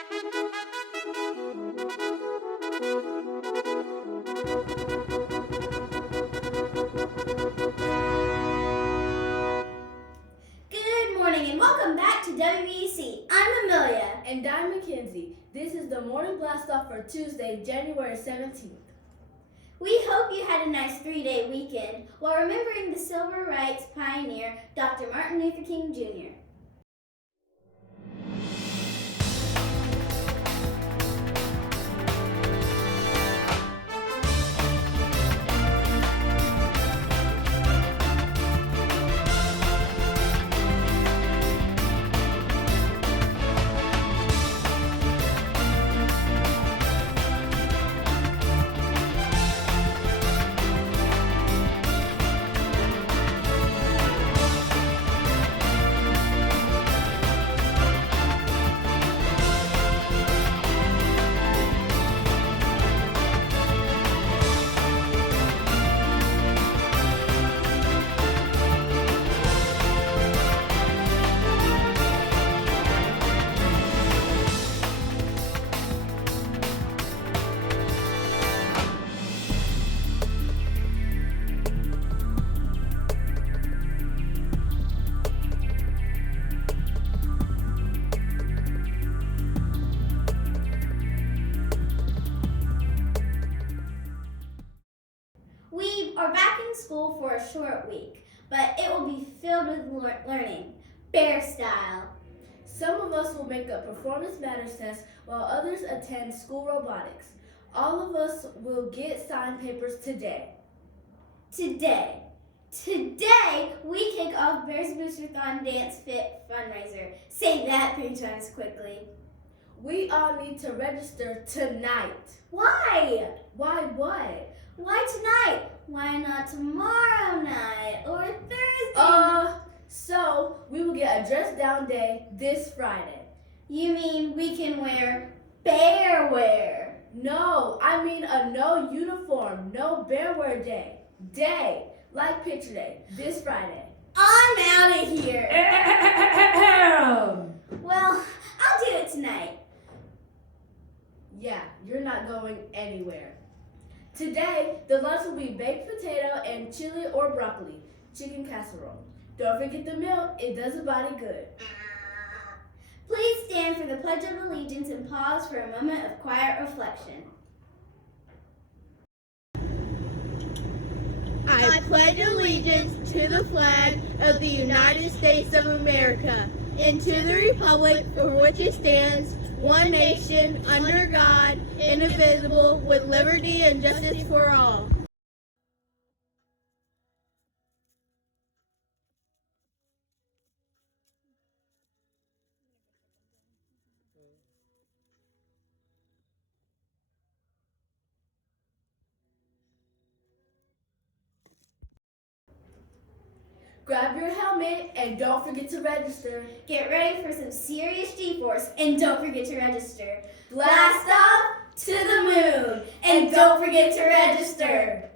Good morning and welcome back to WBEC. I'm Amelia. And I'm Mackenzie. This is the morning blast off for Tuesday, January 17th. We hope you had a nice 3-day weekend while remembering the civil rights pioneer, Dr. Martin Luther King Jr. We are back in school for a short week, but it will be filled with learning, bear style. Some of us will make a performance matters test while others attend school robotics. All of us will get signed papers today. Today, we kick off Bears Boosterthon Dance Fit fundraiser. Say that 3 times quickly. We all need to register tonight. Why? Why what? Why tonight? Why not tomorrow night or Thursday night? So we will get a dress down day this Friday. You mean we can wear bear wear? No, I mean a no uniform, no bear wear day. Day, like picture day, this Friday. I'm out of here. Well, I'll do it tonight. Yeah, you're not going anywhere. Today, the lunch will be baked potato and chili or broccoli, chicken casserole. Don't forget the milk, it does the body good. Please stand for the Pledge of Allegiance and pause for a moment of quiet reflection. I pledge allegiance to the flag of the United States of America and to the republic for which it stands, one nation, under God, indivisible, with liberty and justice for all. Grab your helmet and don't forget to register. Get ready for some serious G-force and don't forget to register. Blast off to the moon and don't forget to register.